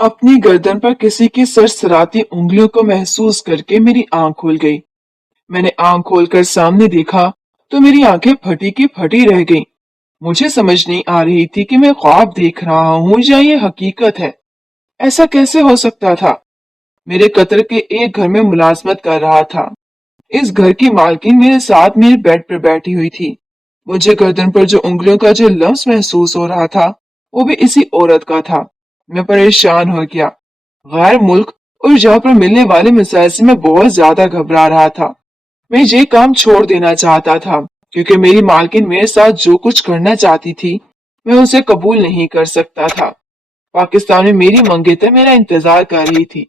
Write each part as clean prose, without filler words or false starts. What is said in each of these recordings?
अपनी गर्दन पर किसी की सरसराती उंगलियों को महसूस करके मेरी आंख खुल गई। मैंने आंख खोलकर सामने देखा तो मेरी आंखें फटी की फटी रह गईं। मुझे समझ नहीं आ रही थी कि मैं ख्वाब देख रहा हूँ या ये हकीकत है। ऐसा कैसे हो सकता था? मेरे कतर के एक घर में मुलाजमत कर रहा था। इस घर की मालकिन मेरे साथ मेरे बेड पर बैठी हुई थी। मुझे गर्दन पर जो उंगलियों का जो लम्स महसूस हो रहा था वो भी इसी औरत का था। मैं परेशान हो गया। गैर मुल्क और जहाँ पर मिलने वाले मिसाइल से मैं बहुत ज्यादा घबरा रहा था। मैं ये काम छोड़ देना चाहता था क्योंकि मेरी मालकिन मेरे साथ जो कुछ करना चाहती थी मैं उसे कबूल नहीं कर सकता था। पाकिस्तान में मेरी मंगेतर मेरा इंतजार कर रही थी।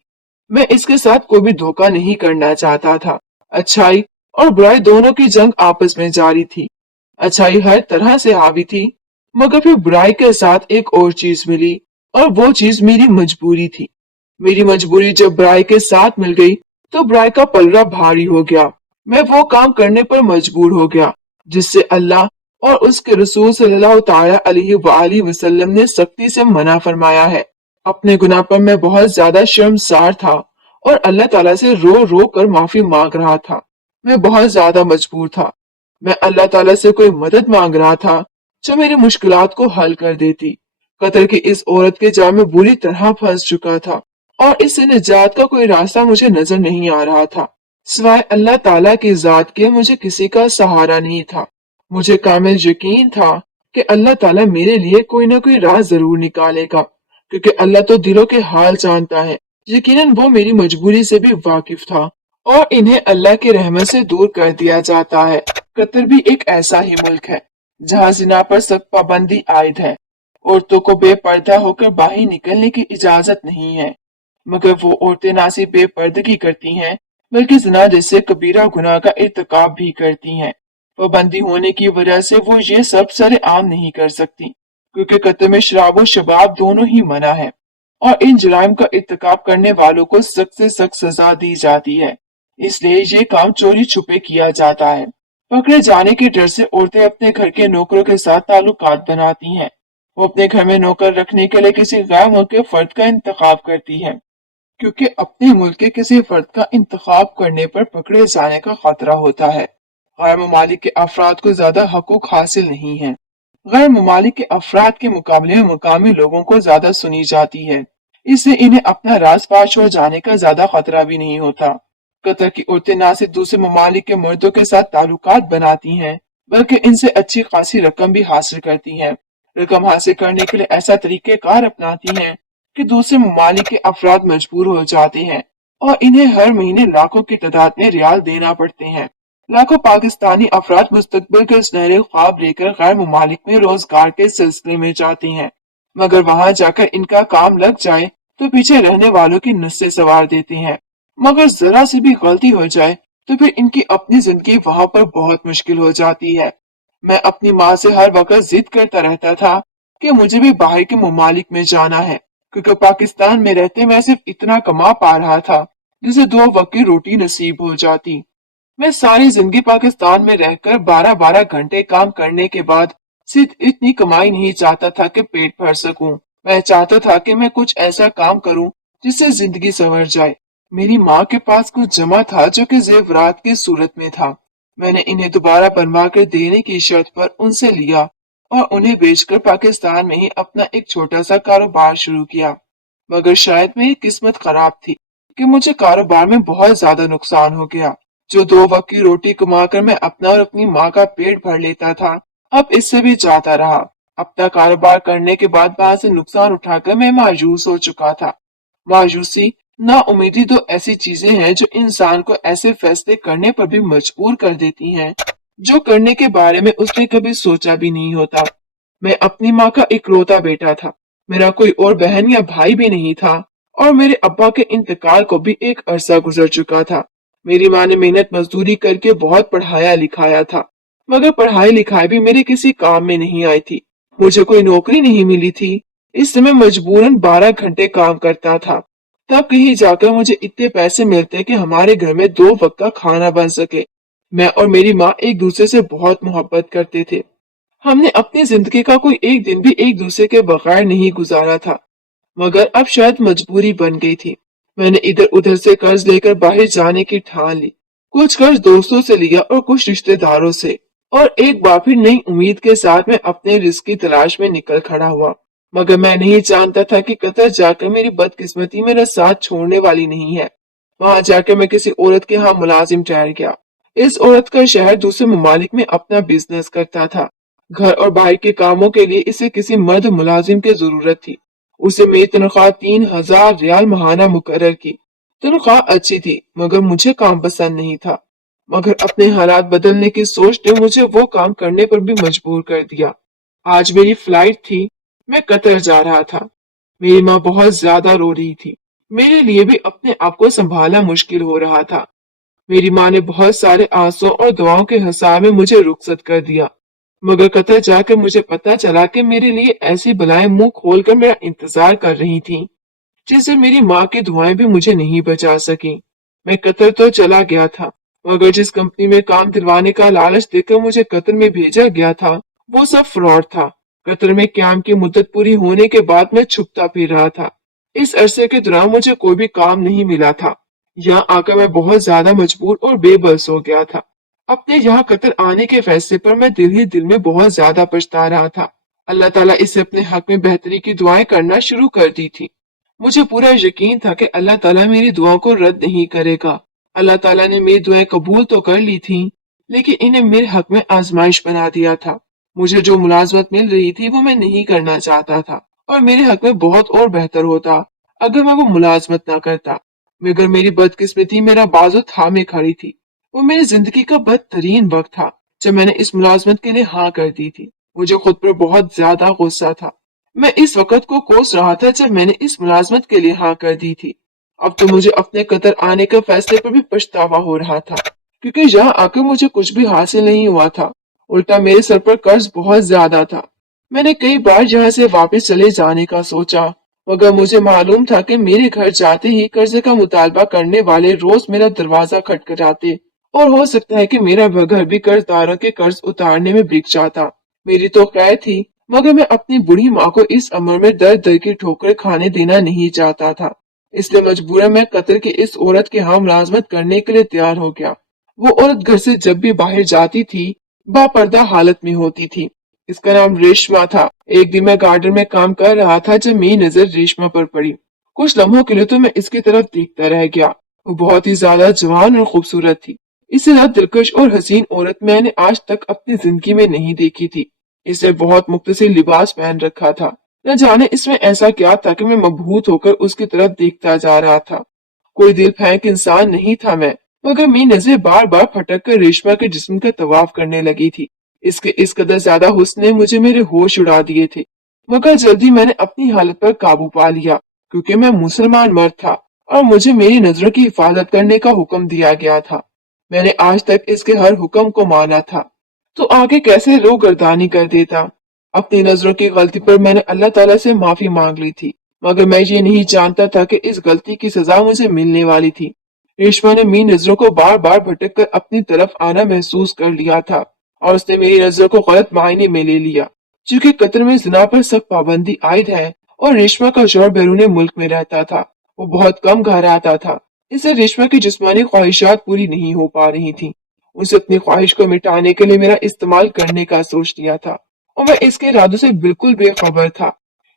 मैं इसके साथ कोई भी धोखा नहीं करना चाहता था। अच्छाई और बुराई दोनों की जंग आपस में जारी थी। अच्छाई हर तरह से हावी थी, मगर फिर बुराई के साथ एक और चीज मिली, और वो चीज मेरी मजबूरी थी। मेरी मजबूरी जब बुराई के साथ मिल गई तो बुराई का पलड़ा भारी हो गया। मैं वो काम करने पर मजबूर हो गया जिससे अल्लाह और उसके रसूल सल्लल्लाहु ताला अलैहि वसल्लम ने सख्ती से मना फरमाया है। अपने गुनाह पर मैं बहुत ज्यादा शर्मसार था और अल्लाह ताला से रो रो कर माफी मांग रहा था। मैं बहुत ज्यादा मजबूर था। मैं अल्लाह ताला से कोई मदद मांग रहा था जो मेरी मुश्किलात को हल कर देती। कतर की इस औरत के जाल में बुरी तरह फंस चुका था और इससे निजात का कोई रास्ता मुझे नजर नहीं आ रहा था। सिवाय अल्लाह ताला की जात के मुझे किसी का सहारा नहीं था। मुझे कामिल यकीन था कि अल्लाह ताला मेरे लिए कोई ना कोई राह जरूर निकालेगा, क्योंकि अल्लाह तो दिलों के हाल जानता है। यकीनन वो मेरी मजबूरी से भी वाकिफ था और इन्हें अल्लाह की रहमत से दूर कर दिया जाता है। कतर भी एक ऐसा ही मुल्क है जहाँ जिना पर सख्त पाबंदी आयद है। औरतों को बेपर्दा होकर बाहर निकलने की इजाजत नहीं है, मगर वो औरतें ना सिर्फ बेपर्दगी करती हैं बल्कि जिना जैसे कबीरा गुनाह का इर्तिकाब भी करती हैं। पाबंदी होने की वजह से वो ये सब सरेआम नहीं कर सकती, क्योंकि कतर में शराब और शबाब दोनों ही मना है और इन जुराइम का इर्तिकाब करने वालों को सख्त से सख्त सजा दी जाती है। इसलिए ये काम चोरी छुपे किया जाता है। पकड़े जाने के डर से औरतें अपने घर के नौकरों के साथ ताल्लुकात बनाती हैं। वो अपने घर में नौकर रखने के लिए किसी गैर मुल्क के फर्द का इंतखाब करती है, क्योंकि अपने मुल्क के किसी फर्द का इंतखाब करने पर पकड़े जाने का खतरा होता है। गैर ममालिक के अफराद को ज्यादा हकूक हासिल नहीं है। गैर ममालिक के अफराद के मुकाबले में मुकामी लोगों को ज्यादा सुनी जाती है, इससे इन्हें अपना राज फाश हो जाने का ज्यादा खतरा भी नहीं होता। कतर की औरतें न सिर्फ दूसरे ममालिक के मर्दों के साथ ताल्लुकात बनाती हैं बल्कि इनसे अच्छी खासी रकम भी हासिल करती हैं। रकम हासिल करने के लिए ऐसा तरीकेकार अपनाती हैं कि दूसरे ममालिक के अफराद मजबूर हो जाते हैं और इन्हें हर महीने लाखों की तादाद में रियाल देना पड़ते हैं। लाखों पाकिस्तानी अफराद मुस्तकबिल के सुनहरे ख्वाब लेकर गैर ममालिक में रोजगार के सिलसिले में जाते हैं, मगर वहां जाकर इनका काम लग जाए तो पीछे रहने वालों की नस्सें सवार देते हैं। मगर जरा सी भी गलती हो जाए तो फिर इनकी अपनी जिंदगी वहां पर बहुत मुश्किल हो जाती है। मैं अपनी माँ से हर वक्त जिद करता रहता था कि मुझे भी बाहर के ममालिक में जाना है, क्योंकि पाकिस्तान में रहते मैं सिर्फ इतना कमा पा रहा था जिसे 2 वक्त की रोटी नसीब हो जाती। मैं सारी जिंदगी पाकिस्तान में रहकर 12-12 घंटे काम करने के बाद सिर्फ इतनी कमाई नहीं चाहता था कि पेट भर सकूं। मैं चाहता था कि मैं कुछ ऐसा काम करूं जिससे जिंदगी संवर जाए। मेरी माँ के पास कुछ जमा था जो कि जेवरात की सूरत में था। मैंने इन्हें दोबारा बनवा कर देने की शर्त पर उनसे लिया और उन्हें बेचकर पाकिस्तान में ही अपना एक छोटा सा कारोबार शुरू किया। मगर शायद मेरी किस्मत खराब थी कि मुझे कारोबार में बहुत ज्यादा नुकसान हो गया। जो 2 वक्त की रोटी कमाकर मैं अपना और अपनी माँ का पेट भर लेता था, अब इससे भी ज्यादा रहा। अपना कारोबार करने के बाद वहां से नुकसान उठाकर मैं मायूस हो चुका था। मायूसी, नाउमीदी दो ऐसी चीजें हैं जो इंसान को ऐसे फैसले करने पर भी मजबूर कर देती हैं जो करने के बारे में उसने कभी सोचा भी नहीं होता। मैं अपनी माँ का इकलौता बेटा था। मेरा कोई और बहन या भाई भी नहीं था और मेरे अब्बा के इंतकाल को भी एक अरसा गुजर चुका था। मेरी माँ ने मेहनत मजदूरी करके बहुत पढ़ाया लिखाया था, मगर पढ़ाई लिखाई भी मेरे किसी काम में नहीं आई थी। मुझे कोई नौकरी नहीं मिली थी, इससे मैं मजबूरन 12 घंटे काम करता था। तब कहीं जाकर मुझे इतने पैसे मिलते कि हमारे घर में 2 वक्त का खाना बन सके। मैं और मेरी माँ एक दूसरे से बहुत मोहब्बत करते थे। हमने अपनी जिंदगी का कोई एक दिन भी एक दूसरे के बगैर नहीं गुजारा था। मगर अब शायद मजबूरी बन गई थी। मैंने इधर उधर से कर्ज लेकर बाहर जाने की ठान ली। कुछ कर्ज दोस्तों से लिया और कुछ रिश्तेदारों से। और एक बार फिर नई उम्मीद के साथ मैं अपने रिस्क की तलाश में निकल खड़ा हुआ। मगर मैं नहीं जानता था कि कतर जाकर मेरी बदकिस्मती मेरा साथ छोड़ने वाली नहीं है। वहां जाकर मैं किसी औरत के यहाँ मुलाजिम ठहर गया। इस औरत का शहर दूसरे ममालिक में अपना बिजनेस करता था। घर और बाहर के कामों के लिए इसे किसी मर्द मुलाजिम की जरूरत थी। उसे मेरी तनख्वाह 3000 रियाल महाना मुकर्रर की। तनख्वाह अच्छी थी मगर मुझे काम पसंद नहीं था। मगर अपने हालात बदलने की सोच ने मुझे वो काम करने पर भी मजबूर कर दिया। आज मेरी फ्लाइट थी। मैं कतर जा रहा था। मेरी माँ बहुत ज्यादा रो रही थी। मेरे लिए भी अपने आप को संभालना मुश्किल हो रहा था। मेरी माँ ने बहुत सारे आंसू और दुआओं के हिसाब में मुझे रुखसत कर दिया। मगर कतर जाकर मुझे पता चला कि मेरे लिए ऐसी बलाएं मुंह खोलकर मेरा इंतजार कर रही थीं, जिससे मेरी माँ की दुआएं भी मुझे नहीं बचा सकी। मैं कतर तो चला गया था, मगर जिस कंपनी में काम दिलवाने का लालच देकर मुझे कतर में भेजा गया था, वो सब फ्रॉड था। कतर में काम की मुद्दत पूरी होने के बाद मैं छुपता फिर रहा था। इस अरसे के दौरान मुझे कोई भी काम नहीं मिला था। यहाँ आकर मैं बहुत ज्यादा मजबूर और बेबस हो गया था। अपने यहाँ कतर आने के फैसले पर मैं दिल ही दिल में बहुत ज्यादा पछता रहा था। अल्लाह ताला इससे अपने हक में बेहतरी की दुआएं करना शुरू कर दी थी। मुझे पूरा यकीन था कि अल्लाह ताला मेरी दुआओं को रद्द नहीं करेगा। अल्लाह ताला ने मेरी दुआएं कबूल तो कर ली थी, लेकिन इन्हें मेरे हक में आजमाइश बना दिया था। मुझे जो मुलाजमत मिल रही थी वो मैं नहीं करना चाहता था, और मेरे हक में बहुत और बेहतर होता अगर मैं वो मुलाजमत ना करता। मगर मेरी बदकिस्मती मेरा बाजू थामे खड़ी थी। वो मेरी जिंदगी का बदतरीन वक्त था जब मैंने इस मुलाजमत के लिए हाँ कर दी थी। मुझे खुद पर बहुत ज्यादा गुस्सा था। मैं इस वक्त को कोस रहा था जब मैंने इस मुलाजमत के लिए हाँ कर दी थी। अब तो मुझे अपने कतर आने के फैसले पर भी पछतावा हो रहा था, क्योंकि यहाँ आकर मुझे कुछ भी हासिल नहीं हुआ था। उल्टा मेरे सर पर कर्ज बहुत ज्यादा था। मैंने कई बार यहाँ से वापस चले जाने का सोचा, मगर मुझे मालूम था कि मेरे घर जाते ही कर्जे का मुतालबा करने वाले रोज मेरा दरवाजा खटखटाते, और हो सकता है कि मेरा वह घर भी कर्जदारों के कर्ज उतारने में बिक जाता। मेरी तो खैर थी, मगर मैं अपनी बूढ़ी माँ को इस अमर में दर दर की ठोकरें खाने देना नहीं चाहता था। इसलिए मजबूरन मैं कतर की इस औरत के यहाँ मुलाजमत करने के लिए तैयार हो गया। वो औरत घर से जब भी बाहर जाती थी, बापर्दा हालत में होती थी। इसका नाम रेशमा था। एक दिन मैं गार्डन में काम कर रहा था जब मेरी नजर रेशमा पर पड़ी। कुछ लम्हों के लिए तो मैं इसकी तरफ देखता रह गया। वो बहुत ही ज्यादा जवान और खूबसूरत थी। इससे ज्यादा दिलकश और हसीन औरत मैंने आज तक अपनी जिंदगी में नहीं देखी थी। इसने बहुत मुख्तलिफ लिबास पहन रखा था। न जाने इसमें ऐसा क्या था कि मैं मबहूत होकर उसकी तरफ देखता जा रहा था। कोई दिल फेंक इंसान नहीं था मैं, मगर मेरी नजर बार बार फटक कर रेशमा के जिस्म का तवाफ करने लगी थी। इसके इस कदर ज्यादा हुस्न ने मुझे मेरे होश उड़ा दिए थे। मगर जल्दी मैंने अपनी हालत पर काबू पा लिया, क्योंकि मैं मुसलमान मर्द था और मुझे मेरी नजरों की हिफाजत करने का हुक्म दिया गया था। मैंने आज तक इसके हर हुक्म को माना था, तो आगे कैसे रोगर्दानी कर देता। अपनी नजरों की गलती पर मैंने अल्लाह ताला से माफी मांग ली थी, मगर मैं ये नहीं जानता था कि इस गलती की सजा मुझे मिलने वाली थी। रेशमा ने मेरी नजरों को बार बार भटक कर अपनी तरफ आना महसूस कर लिया था, और उसने मेरी नजरों को गलत मायने में ले लिया। चूंकि कतर में जिना पर सख्त पाबंदी आयद है और रेशमा का शौहर बैरून मुल्क में रहता था, वो बहुत कम घर आता था। इससे रेशमा की जिस्मानी ख्वाहिशात पूरी नहीं हो पा रही थी। उसे अपनी ख्वाहिश को मिटाने के लिए मेरा इस्तेमाल करने का सोच लिया था, और मैं इसके इरादों से बिल्कुल बेखबर था।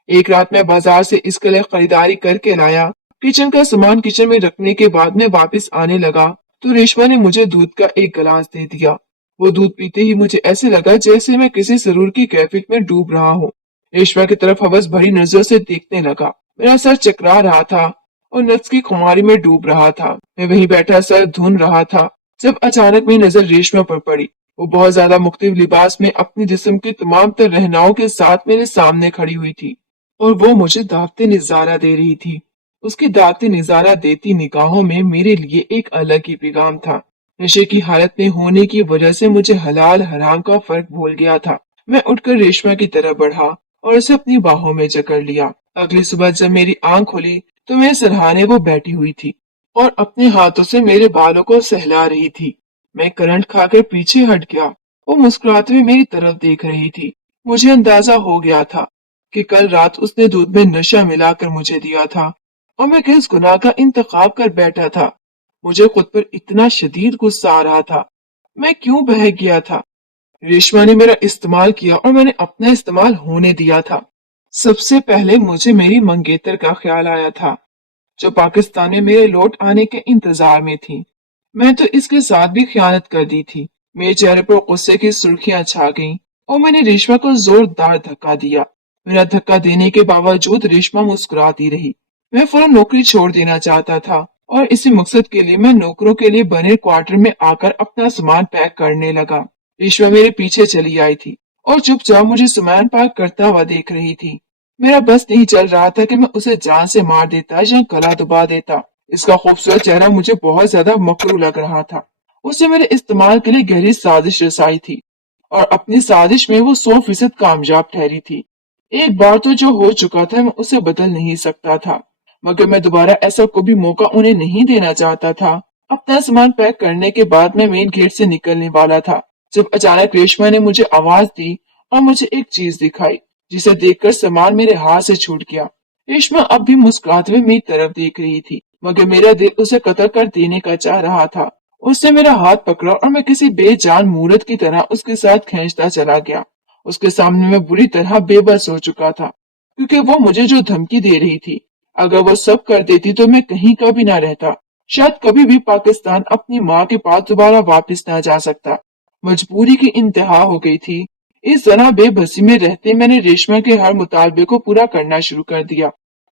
एक रात मैं बाजार से इसके लिए खरीदारी करके लाया। किचन का सामान किचन में रखने के बाद मैं वापस आने लगा तो रेशमा ने मुझे दूध का एक गिलास दे दिया। वो दूध पीते ही मुझे ऐसे लगा जैसे मैं किसी सरूर की कैफियत में डूब रहा हूँ। रेशमा की तरफ हवस भरी नजरों से देखने लगा। मेरा सर चकरा रहा था और नफ्स की खुमारी में डूब रहा था। मैं वहीं बैठा सर धुन रहा था जब अचानक मेरी नजर रेशमा पर पड़ी। वो बहुत ज्यादा मुख्तलिफ लिबास में अपनी जिस्म की तमाम तर रहनाओं के साथ मेरे सामने खड़ी हुई थी, और वो मुझे दावते निजारा दे रही थी। उसकी दावते निजारा देती निगाहों में मेरे लिए एक अलग ही पैगाम था। नशे की हालत में होने की वजह से मुझे हलाल हराम का फर्क भूल गया था। मैं उठकर रेशमा की तरफ बढ़ा और उसे अपनी बाहों में जकड़ लिया। अगली सुबह जब मेरी आंख खुली तो मेरे सरहाने वो बैठी हुई थी और अपने हाथों से मेरे बालों को सहला रही थी। मैं करंट खाकर पीछे हट गया। वो मुस्कुराते हुए मेरी तरफ देख रही थी। मुझे अंदाजा हो गया था कि कल रात उसने दूध में नशा मिलाकर मुझे दिया था और मैं किस गुनाह का इंतखाब कर बैठा था। मुझे खुद पर इतना शदीद गुस्सा आ रहा था। मैं क्यों बहक गया था? रेशमा ने मेरा इस्तेमाल किया और मैंने अपना इस्तेमाल होने दिया था। सबसे पहले मुझे मेरी मंगेतर का ख्याल आया था, जो पाकिस्तान में मेरे लौट आने के इंतजार में थी। मैं तो इसके साथ भी खयानत कर दी थी। मेरे चेहरे पर गुस्से की सुर्खियां छा गईं और मैंने रेशमा को जोरदार धक्का दिया। मेरा धक्का देने के बावजूद रेशमा मुस्कुराती रही। मैं फौरन नौकरी छोड़ देना चाहता था और इसी मकसद के लिए मैं नौकरों के लिए बने क्वार्टर में आकर अपना सामान पैक करने लगा। रेशमा मेरे पीछे चली आई थी और चुपचाप मुझे सामान पैक करता हुआ देख रही थी। मेरा बस नहीं चल रहा था कि मैं उसे जान से मार देता या गला दबा देता। इसका खूबसूरत चेहरा मुझे बहुत ज्यादा मकरू लग रहा था। उसे मेरे इस्तेमाल के लिए गहरी साजिश रचाई थी और अपनी साजिश में वो 100% कामयाब ठहरी थी। एक बार तो जो हो चुका था मैं उसे बदल नहीं सकता था, मगर मैं दोबारा ऐसा कोई भी मौका उन्हें नहीं देना चाहता था। अपना सामान पैक करने के बाद मैं मेन गेट से निकलने वाला था जब अचानक रेशमा ने मुझे आवाज दी और मुझे एक चीज दिखाई, जिसे देखकर सामान मेरे हाथ से छूट गया। रेशमा अब भी मुस्कुराते हुए मेरी तरफ देख रही थी, मगर मेरा दिल उसे कतल कर देने का चाह रहा था। उसने मेरा हाथ पकड़ा और मैं किसी बेजान मूर्त की तरह उसके साथ खींचता चला गया। उसके सामने मैं बुरी तरह बेबस हो चुका था, क्योंकि वो मुझे जो धमकी दे रही थी, अगर वो सब कर देती तो मैं कहीं का भी ना रहता। शायद कभी भी पाकिस्तान अपनी माँ के पास दोबारा वापस ना जा सकता। मजबूरी की इंतहा हो गई थी। इस तरह बेबसी में रहते मैंने रेशमा के हर मुतालबे को पूरा करना शुरू कर दिया।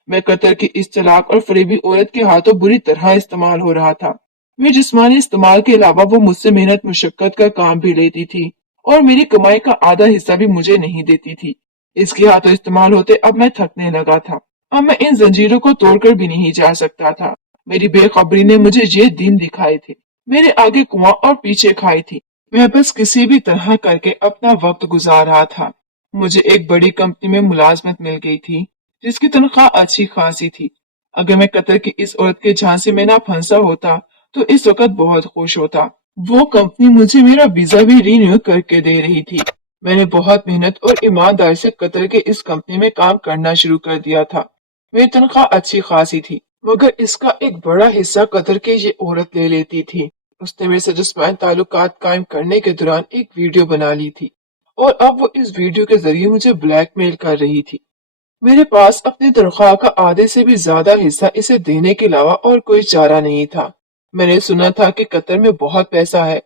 मैं कतर की इस चालाक और फरेबी औरत के हाथों बुरी तरह इस्तेमाल हो रहा था। मेरे जिस्मानी इस्तेमाल के अलावा वो मुझसे मेहनत मुशक्कत का काम भी लेती थी और मेरी कमाई का आधा हिस्सा भी मुझे नहीं देती थी। इसके हाथों इस्तेमाल होते अब मैं थकने लगा था। अब मैं इन जंजीरों को तोड़कर भी नहीं जा सकता था। मेरी बेखबरी ने मुझे ये दिन दिखाए थे। मेरे आगे कुआं और पीछे खाई थी। मैं बस किसी भी तरह करके अपना वक्त गुजार रहा था। मुझे एक बड़ी कंपनी में मुलाजमत मिल गई थी, जिसकी तनख्वाह अच्छी खासी थी। अगर मैं कतर की इस औरत के झांसे में ना फंसा होता तो इस वक्त बहुत खुश होता। वो कंपनी मुझे मेरा वीजा भी रिन्यू करके दे रही थी। मैंने बहुत मेहनत और ईमानदारी से कतर के इस कंपनी में काम करना शुरू कर दिया था। मेरी तनख्वाह अच्छी खासी थी, मगर इसका एक बड़ा हिस्सा कतर के ये औरत ले लेती थी। उसने मेरे से जिस्मानी ताल्लुकात कायम करने के दौरान एक वीडियो बना ली थी और अब वो इस वीडियो के जरिए मुझे ब्लैकमेल कर रही थी। मेरे पास अपनी तनख्वाह का आधे से भी ज्यादा हिस्सा इसे देने के अलावा और कोई चारा नहीं था। मैंने सुना था कि कतर में बहुत पैसा है।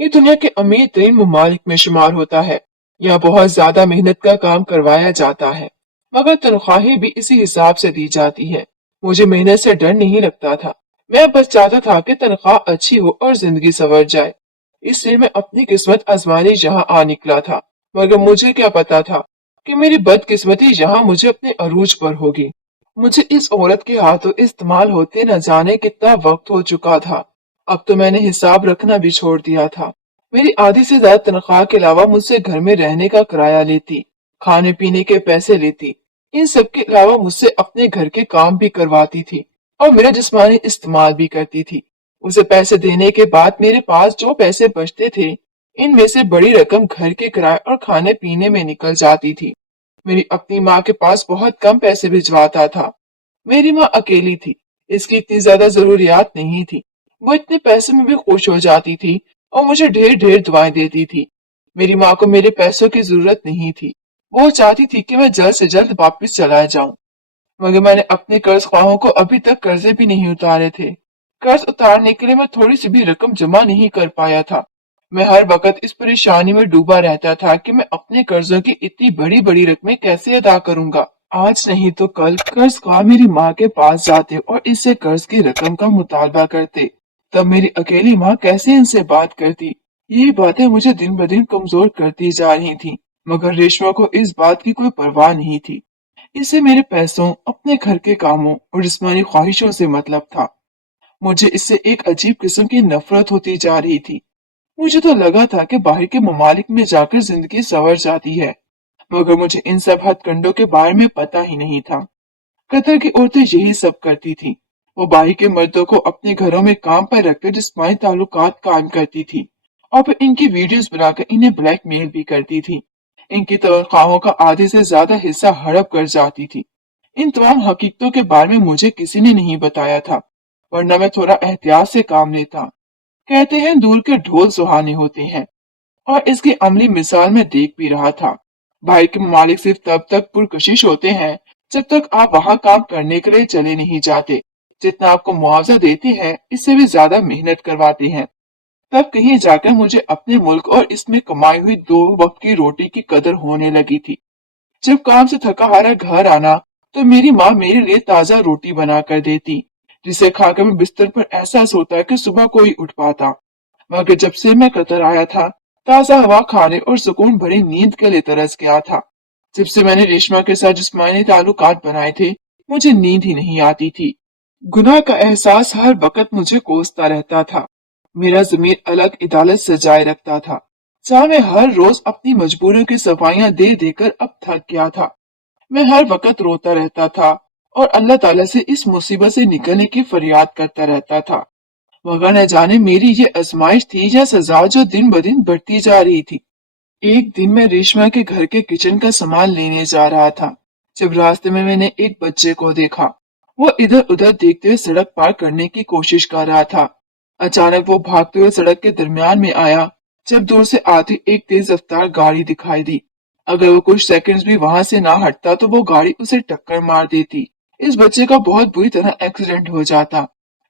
ये दुनिया के अमीर तरीन ममालिक में शुमार होता है। यहाँ बहुत ज्यादा मेहनत का काम करवाया जाता है, मगर तनख्वाहें भी इसी हिसाब से दी जाती है। मुझे मेहनत से डर नहीं लगता था। मैं बस चाहता था कि तनख्वाह अच्छी हो और जिंदगी संवर जाए। इसलिए मैं अपनी किस्मत आजमाने यहाँ आ निकला था, मगर मुझे क्या पता था कि मेरी बदकिस्मती यहाँ मुझे अपने अरूज पर होगी। मुझे इस औरत के हाथों इस्तेमाल होते न जाने कितना वक्त हो चुका था। अब तो मैंने हिसाब रखना भी छोड़ दिया था। मेरी आधी से ज्यादा तनख्वाह के अलावा मुझसे घर में रहने का किराया लेती, खाने पीने के पैसे लेती। इन सब के अलावा मुझसे अपने घर के काम भी करवाती थी और मेरा जिस्मानी इस्तेमाल भी करती थी। उसे पैसे देने के बाद मेरे पास जो पैसे बचते थे, इनमें से बड़ी रकम घर के किराए और खाने पीने में निकल जाती थी। मेरी अपनी माँ के पास बहुत कम पैसे भिजवाता था। मेरी माँ अकेली थी, इसकी इतनी ज्यादा जरूरियात नहीं थी। वो इतने पैसे में भी खुश हो जाती थी और मुझे ढेर ढेर दुआएं देती थी। मेरी माँ को मेरे पैसों की जरूरत नहीं थी। वो चाहती थी कि मैं जल्द से जल्द वापस चला जाऊं, मगर मैंने अपने कर्ज ख्वाहों को अभी तक कर्जे भी नहीं उतारे थे। कर्ज उतारने के लिए मैं थोड़ी सी भी रकम जमा नहीं कर पाया था। मैं हर वक्त इस परेशानी में डूबा रहता था कि मैं अपने कर्जों की इतनी बड़ी बड़ी रकमें कैसे अदा करूंगा। आज नहीं तो कल कर्ज ख्वाह मेरी माँ के पास जाते और इससे कर्ज की रकम का मुतालबा करते। तब मेरी अकेली माँ कैसे इनसे बात करती। ये बातें मुझे दिन ब दिन कमजोर करती जा रही थी, मगर रेशमा को इस बात की कोई परवाह नहीं थी। इसे मेरे पैसों, अपने घर के कामों और जिस्मानी ख्वाहिशों से मतलब था। मुझे इससे एक अजीब किस्म की नफरत होती जा रही थी। मुझे तो लगा था कि बाहर के ममालिक में जाकर जिंदगी संवर जाती है, मगर मुझे इन सब हथकंडों के बारे में पता ही नहीं था। कतर की औरतें यही सब करती थीं। वो बाहर के मर्दों को अपने घरों में काम पर रखकर जिस्मानी ताल्लुकात कायम करती थी और फिर इनकी वीडियोस बनाकर इन्हें ब्लैकमेल भी करती थी। इनकी तनख्वाहों का आधे से ज्यादा हिस्सा हड़प कर जाती थी। इन तमाम हकीकतों के बारे में मुझे किसी ने नहीं बताया था, वरना मैं थोड़ा एहतियात से काम लेता। कहते हैं दूर के ढोल सुहाने होते हैं, और इसकी अमली मिसाल में देख भी रहा था। भाई के मालिक सिर्फ तब तक पुरकशिश होते हैं जब तक आप वहां काम करने के लिए चले नहीं जाते। जितना आपको मुआवजा देते हैं इससे भी ज्यादा मेहनत करवाते हैं। तब कहीं जाकर मुझे अपने मुल्क और इसमें कमाई हुई 2 वक्त की रोटी की कदर होने लगी थी। जब काम से थका हारा घर आना तो मेरी माँ मेरे लिए ताजा रोटी बना कर देती, जिसे खाकर मैं बिस्तर पर ऐसा सोता कि सुबह कोई उठ पाता। मगर जब से मैं कतर आया था, ताजा हवा खाने और सुकून भरी नींद के लिए तरस गया था। जब से मैंने रेशमा के साथ जिस्मानी ताल्लुकात बनाए थे, मुझे नींद ही नहीं आती थी। गुनाह का एहसास हर वक्त मुझे कोसता रहता था। मेरा ज़मीर अलग अदालत सजाए रखता था, जहाँ मैं हर रोज अपनी मजबूरियों की सफाइयां दे देकर अब थक गया था। मैं हर वक्त रोता रहता था और अल्लाह ताला से इस मुसीबत से निकलने की फरियाद करता रहता था। मगर न जाने मेरी ये आजमाइश थी या सजा जो दिन ब दिन बढ़ती जा रही थी। एक दिन मैं रेशमा के घर के किचन का सामान लेने जा रहा था, जब रास्ते में मैंने एक बच्चे को देखा। वो इधर उधर देखते हुए सड़क पार करने की कोशिश कर रहा था। अचानक वो भागते हुए सड़क के दरमियान में आया, जब दूर से आती एक तेज रफ्तार गाड़ी दिखाई दी। अगर वो कुछ सेकंड्स भी वहां से ना हटता तो वो गाड़ी उसे टक्कर मार देती। इस बच्चे का बहुत बुरी तरह एक्सीडेंट हो जाता।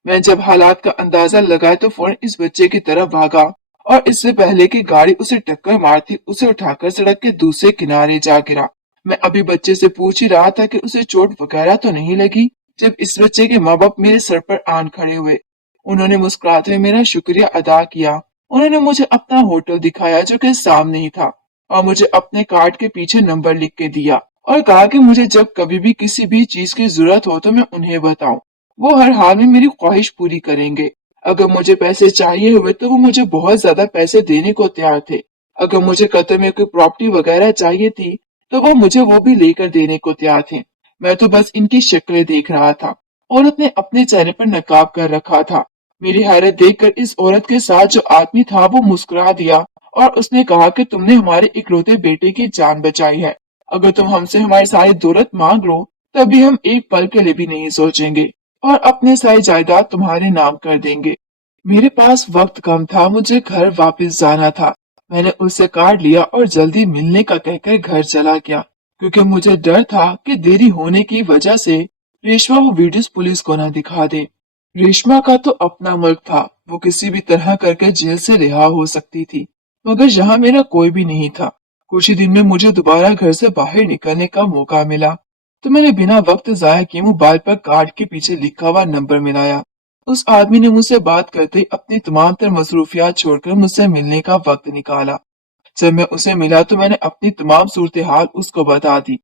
मैं जब हालात का अंदाजा लगाया तो फौरन इस बच्चे की तरफ भागा और इससे पहले कि गाड़ी उसे टक्कर मारती उसे उठाकर सड़क के दूसरे किनारे जा गिरा। मैं अभी बच्चे से पूछ ही रहा था कि उसे चोट वगैरह तो नहीं लगी, जब इस बच्चे के माँ बाप मेरे सर पर आन खड़े हुए। उन्होंने मुस्कुराते हुए मेरा शुक्रिया अदा किया। उन्होंने मुझे अपना होटल दिखाया जो कि सामने ही था, और मुझे अपने कार्ड के पीछे नंबर लिख के दिया और कहा कि मुझे जब कभी भी किसी भी चीज की जरूरत हो तो मैं उन्हें बताऊं। वो हर हाल में मेरी ख्वाहिश पूरी करेंगे। अगर मुझे पैसे चाहिए हुए तो वो मुझे बहुत ज्यादा पैसे देने को तैयार थे। अगर मुझे कतर में कोई प्रॉपर्टी वगैरह चाहिए थी तो वो मुझे वो भी लेकर देने को तैयार थे। मैं तो बस इनकी शक्लें देख रहा था। औरत ने अपने चेहरे पर नकाब कर रखा था। मेरी हैरत देखकर इस औरत के साथ जो आदमी था वो मुस्कुरा दिया और उसने कहा कि तुमने हमारे इकलौते बेटे की जान बचाई है। अगर तुम हमसे हमारी सारी दौलत मांग लो तब भी हम एक पल के लिए भी नहीं सोचेंगे और अपने सारी जायदाद तुम्हारे नाम कर देंगे। मेरे पास वक्त कम था, मुझे घर वापस जाना था। मैंने उससे कार्ड लिया और जल्दी मिलने का कहकर घर चला गया, क्योंकि मुझे डर था कि देरी होने की वजह से रेशमा वो वीडियोस पुलिस को न दिखा दे। रेशमा का तो अपना मुल्क था, वो किसी भी तरह करके जेल से रिहा हो सकती थी, मगर यहाँ मेरा कोई भी नहीं था। कुछ ही दिन में मुझे दोबारा घर से बाहर निकलने का मौका मिला, तो मैंने बिना वक्त जाया किए मोबाइल पर कार्ड के पीछे लिखा हुआ नंबर मिलाया। उस आदमी ने मुझसे बात करते अपनी तमाम तर मसरूफियात छोड़कर मुझसे मिलने का वक्त निकाला। जब मैं उसे मिला तो मैंने अपनी तमाम सूरत हाल उसको बता दी,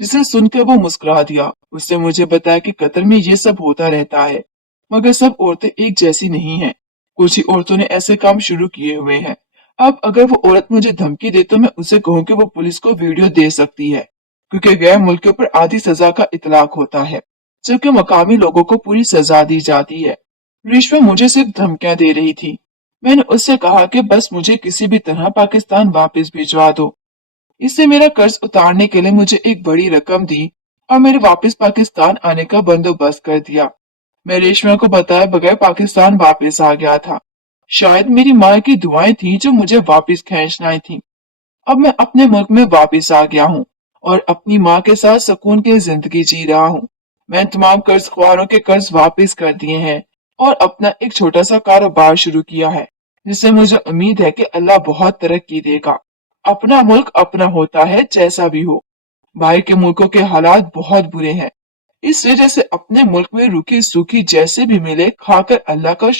जिसे सुनकर वो मुस्कुरा दिया। उससे मुझे बताया कि कतर में ये सब होता रहता है, मगर सब औरतें एक जैसी नहीं हैं। कुछ ही औरतों ने ऐसे काम शुरू किए हुए हैं। अब अगर वो औरत मुझे धमकी दे तो मैं उसे कहूँ कि वो पुलिस को वीडियो दे सकती है, क्योंकि गैर मुल्कियों पर आधी सजा का इतलाक होता है, जबकि मकामी लोगों को पूरी सजा दी जाती है। रेशमा मुझे सिर्फ धमकियां दे रही थी। मैंने उससे कहा कि बस मुझे किसी भी तरह पाकिस्तान वापस भिजवा दो। इससे मेरा कर्ज उतारने के लिए मुझे एक बड़ी रकम दी और मेरे वापस पाकिस्तान आने का बंदोबस्त कर दिया। मैं रेशमा को बताए बगैर पाकिस्तान वापस आ गया था। शायद मेरी माँ की दुआएं थी जो मुझे वापस खींचना आई थी। अब मैं अपने मुल्क में वापस आ गया हूँ और अपनी माँ के साथ सुकून की जिंदगी जी रहा हूँ। मैं तमाम कर्ज ख्वारों के कर्ज वापस कर दिए हैं और अपना एक छोटा सा कारोबार शुरू किया है, जिससे मुझे उम्मीद है कि अल्लाह बहुत तरक्की देगा। अपना मुल्क अपना होता है जैसा भी हो। बाहर के मुल्कों के हालात बहुत बुरे हैं, इस वजह से अपने मुल्क में रूखी सूखी जैसे भी मिले खाकर अल्लाह का